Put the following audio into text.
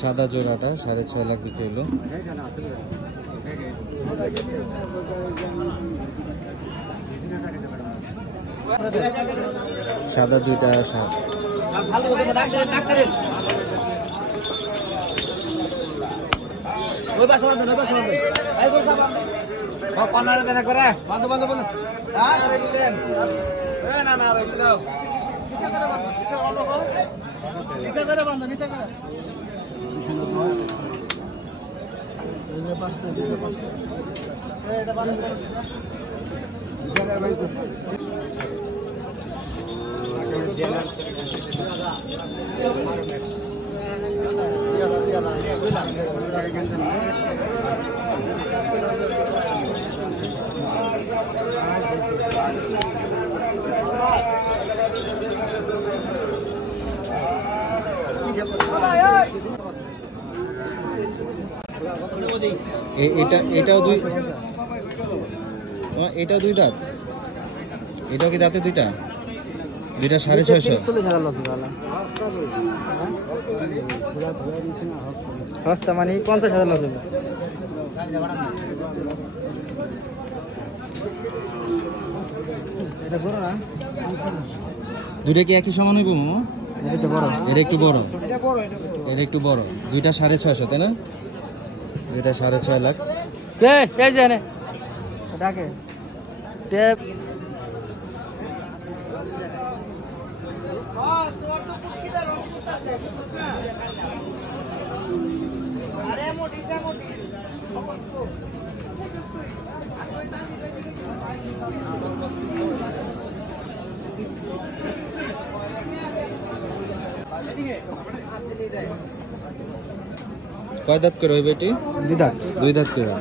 সাদা জোড়াটা 6.5 লাখ বিক্রি হলো। সাদা দুইটা এটাও দুই দাঁত। এটাও কি দাঁতে দুইটা? 6.5 সস্তা মানে 50,000 লস হলো। দুইটা কি একই সমান হইব মামা? এটা একটু বড়, এটা একটু বড়। দুইটা 6.5, তাই না? দুইটা 6.5 লাখ। কয় দাঁত করে হইবে এটি? দুই দাঁত করে।